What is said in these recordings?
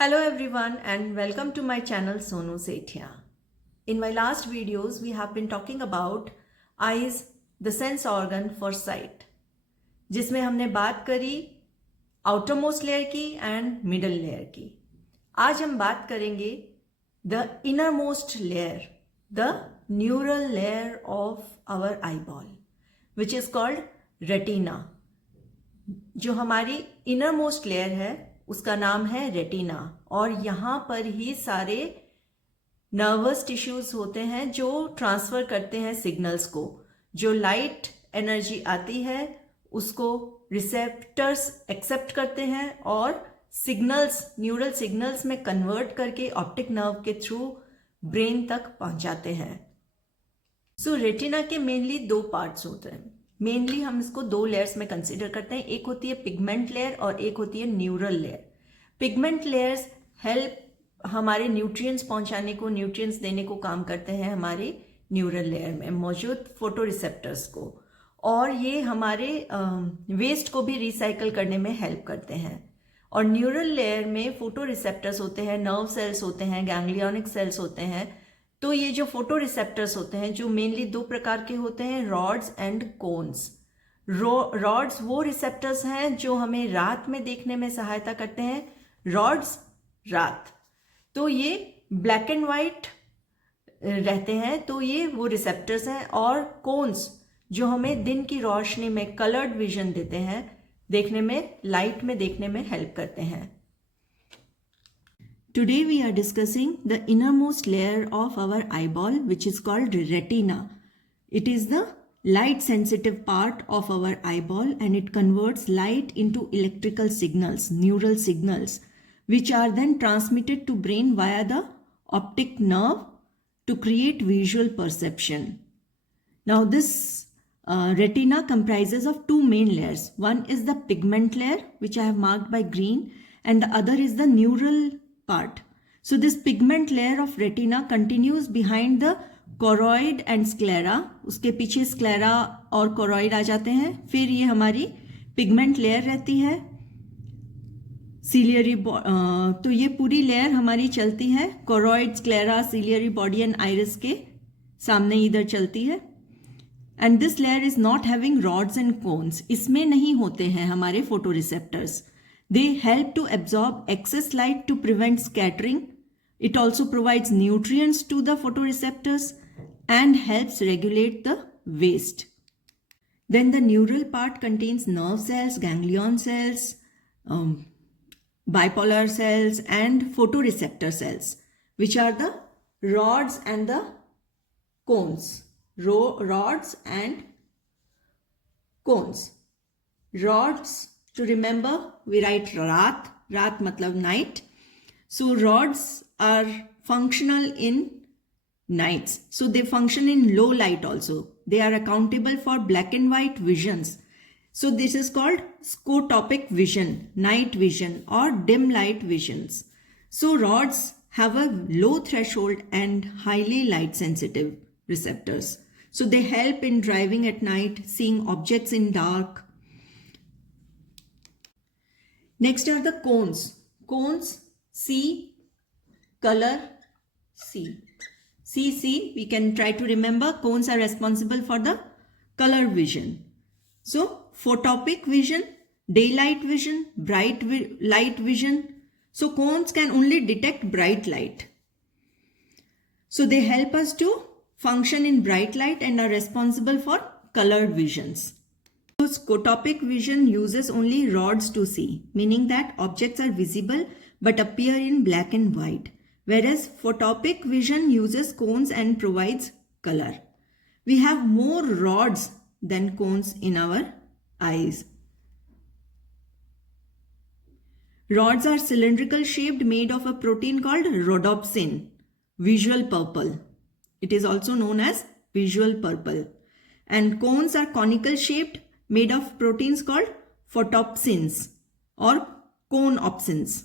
Hello everyone and welcome to my channel Sonu Sethia. In my last videos we have been talking about eyes, the sense organ for sight, जिसमें हमने बात करी outermost layer की and middle layer की. आज हम बात करेंगे the innermost layer, the neural layer of our eyeball, which is called retina. जो हमारी innermost layer है उसका नाम है रेटिना और यहाँ पर ही सारे नर्वस टिश्यूज होते हैं जो ट्रांसफर करते हैं सिग्नल्स को. जो लाइट एनर्जी आती है उसको रिसेप्टर्स एक्सेप्ट करते हैं और सिग्नल्स, न्यूरल सिग्नल्स में कन्वर्ट करके ऑप्टिक नर्व के थ्रू ब्रेन तक पहुंचाते हैं. सो रेटिना के मेनली दो पार्ट्स होते हैं. मेनली हम इसको दो लेयर्स में कंसिडर करते हैं. एक होती है पिगमेंट लेयर और एक होती है neural layer. Pigment layers help हमारे न्यूट्रिएंट्स पहुंचाने को, न्यूट्रिएंट्स देने को काम करते हैं हमारे न्यूरल लेयर में मौजूद फोटो रिसेप्टर्स को, और ये हमारे वेस्ट को भी रिसाइकल करने में हेल्प करते हैं. और न्यूरल लेयर में फोटो रिसेप्टर्स होते हैं, नर्व सेल्स होते हैं, गैंग्लियोनिक सेल्स होते हैं. तो ये जो फोटो रिसेप्टर्स होते हैं जो मेनली दो प्रकार के होते हैं, रॉड्स एंड कोन्स. रॉड्स वो रिसेप्टर्स हैं जो हमें रात में देखने में सहायता करते हैं. रॉड्स रात, तो ये ब्लैक एंड वाइट रहते हैं, तो ये वो रिसेप्टर्स हैं. और कोन्स जो हमें दिन की रोशनी में कलर्ड विजन देते हैं, देखने में, लाइट में देखने में हेल्प करते हैं. Today we are discussing the innermost layer of our eyeball, which is called retina. It is the light sensitive part of our eyeball and it converts light into electrical signals, neural signals, which are then transmitted to brain via the optic nerve to create visual perception. Now this retina comprises of two main layers. One is the pigment layer, which I have marked by green, and the other is the neural part. So this pigment layer of retina continues behind the choroid and sclera. उसके पीछे sclera और choroid आ जाते हैं. फिर ये हमारी pigment layer रहती है. Ciliary तो ये पूरी लेयर हमारी चलती है choroid, sclera, ciliary body and iris के सामने इधर चलती है. And this layer is not having rods and cones. इसमें नहीं होते हैं हमारे photoreceptors. They help to absorb excess light to prevent scattering. It also provides nutrients to the photoreceptors and helps regulate the waste. Then the neural part contains nerve cells, ganglion cells, bipolar cells and photoreceptor cells, which are the rods and the cones. Rods and cones. Rods, to remember, we write raat matlab night. So rods are functional in nights. So they function in low light also. They are accountable for black and white visions. So this is called scotopic vision, night vision or dim light visions. So rods have a low threshold and highly light sensitive receptors. So they help in driving at night, seeing objects in dark. Next are the cones. Cones, see, color, see. See, we can try to remember. Cones are responsible for the color vision. So, photopic vision, daylight vision, bright light vision. So, cones can only detect bright light. So, they help us to function in bright light and are responsible for colored visions. So scotopic vision uses only rods to see, meaning that objects are visible but appear in black and white, whereas photopic vision uses cones and provides color. We have more rods than cones in our eyes. Rods are cylindrical shaped, made of a protein called rhodopsin, visual purple. It is also known as visual purple. And cones are conical shaped, made of proteins called photopsins or coneopsins.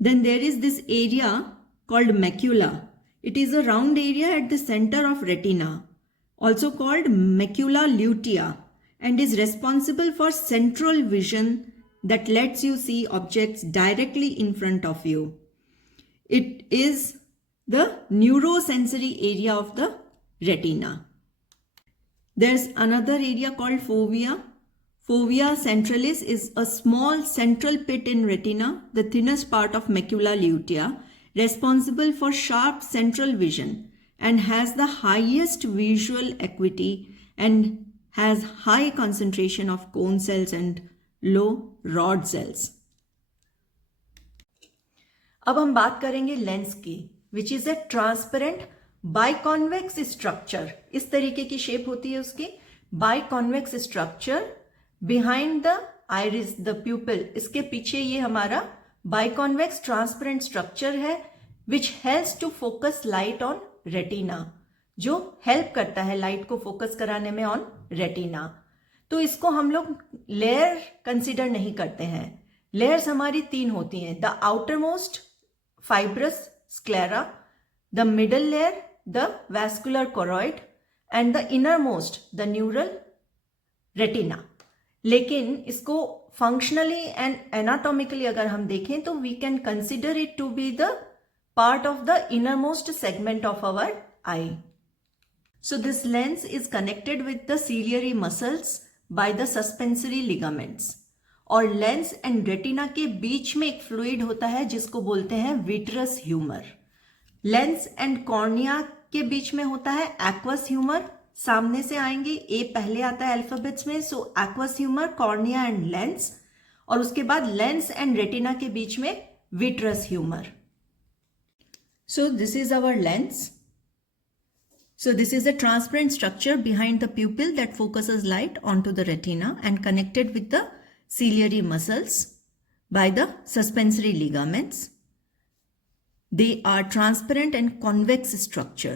Then there is this area called macula. It is a round area at the center of retina, also called macula lutea, and is responsible for central vision that lets you see objects directly in front of you. It is the neurosensory area of the retina. There's another area called fovea. Fovea centralis is a small central pit in retina, the thinnest part of macula lutea, responsible for sharp central vision and has the highest visual acuity and has high concentration of cone cells and low rod cells. अब हम बात करेंगे lens की, which is a transparent biconvex structure. इस तरीके की shape होती है उसकी, biconvex structure behind the iris, the pupil. इसके पीछे ये हमारा बाइकॉन्वेक्स ट्रांसपेरेंट स्ट्रक्चर है which helps to focus light on retina, जो हेल्प करता है लाइट को फोकस कराने में ऑन रेटिना. तो इसको हम लोग लेयर कंसिडर नहीं करते हैं. लेयर्स हमारी 3 होती हैं, the outer most fibrous sclera, the middle layer, the vascular choroid, and the innermost, the neural retina. लेकिन इसको functionally and anatomically अगर हम देखें तो we can consider it to be the part of the innermost segment of our eye. So this lens is connected with the ciliary muscles by the suspensory ligaments. और lens and retina के बीच में एक fluid होता है जिसको बोलते हैं vitreous humour. Lens and cornea के बीच में होता है एक्वस ह्यूमर. सामने से आएंगे, ए पहले आता है अल्फाबेट्स में, so aqueous humour, cornea and lens. और उसके बाद लेंस एंड रेटिना के बीच में vitreous humour. So this is our lens. So this is a transparent structure behind the pupil that focuses light onto the retina and connected with the ciliary muscles by the suspensory ligaments. They are transparent and convex structure.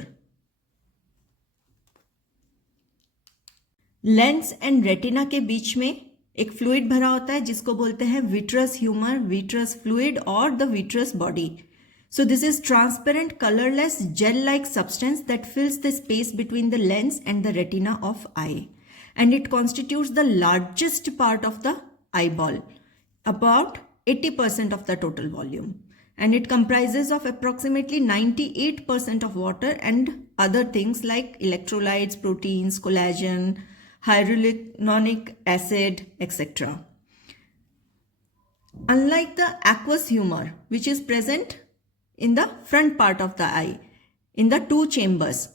Lens and retina के बीच में एक fluid भरा होता है जिसको बोलते हैं विट्रस ह्यूमर, विट्रस फ्लूइड और the vitreous body. So this is transparent, colorless, gel-like substance that fills the space between the lens and the retina of eye. And it constitutes the largest part of the eyeball, about 80% of the total volume. And it comprises of approximately 98% of water and other things like electrolytes, proteins, collagen, hyaluronic acid, etc. Unlike the aqueous humor, which is present in the front part of the eye, in the 2 chambers.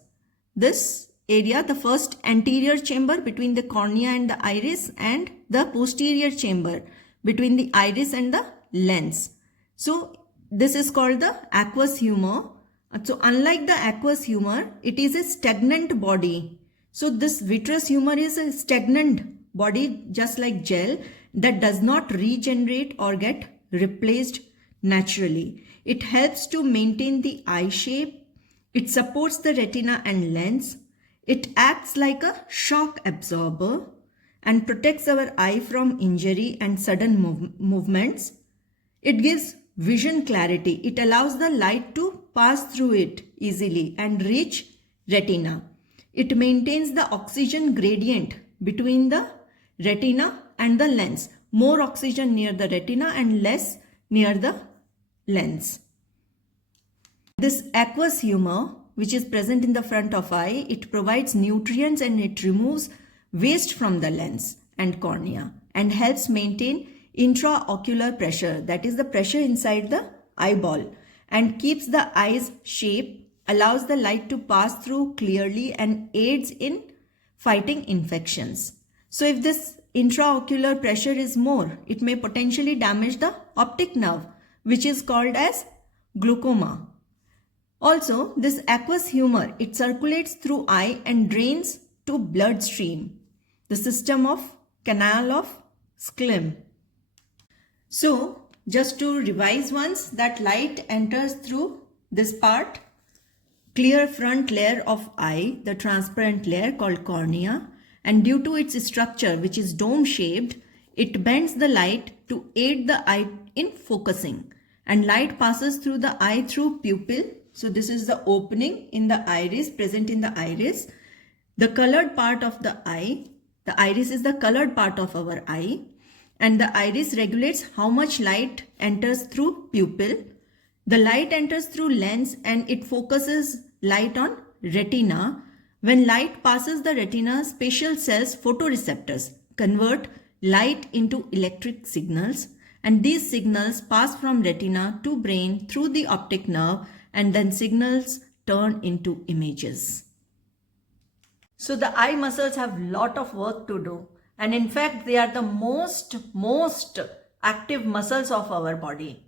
This area, the first anterior chamber between the cornea and the iris, and the posterior chamber between the iris and the lens. So this is called the aqueous humor. So unlike the aqueous humor, it is a stagnant body. So this vitreous humor is a stagnant body, just like gel, that does not regenerate or get replaced naturally. It helps to maintain the eye shape. It supports the retina and lens. It acts like a shock absorber and protects our eye from injury and sudden movements. It gives vision clarity. It allows the light to pass through it easily and reach retina. It maintains the oxygen gradient between the retina and the lens. More oxygen near the retina and less near the lens. This aqueous humor, which is present in the front of eye, it provides nutrients and it removes waste from the lens and cornea and helps maintain intraocular pressure, that is the pressure inside the eyeball, and keeps the eye's shape, allows the light to pass through clearly and aids in fighting infections. So if this intraocular pressure is more, it may potentially damage the optic nerve, which is called as glaucoma. Also, this aqueous humor, it circulates through eye and drains to bloodstream, the system of canal of Schlemm. So, just to revise once, that light enters through this part, clear front layer of eye, the transparent layer called cornea, and due to its structure, which is dome shaped, it bends the light to aid the eye in focusing, and light passes through the eye through pupil. So this is the opening in the iris, present in the iris. The colored part of the eye, the iris is the colored part of our eye, and the iris regulates how much light enters through pupil. The light enters through lens and it focuses light on retina. When light passes the retina, spatial cells, photoreceptors, convert light into electric signals, and these signals pass from retina to brain through the optic nerve, and then signals turn into images. So the eye muscles have lot of work to do, and in fact they are the most active muscles of our body.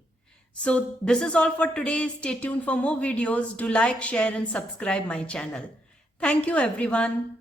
So this is all for today. Stay tuned for more videos. Do like, share and subscribe my channel. Thank you everyone.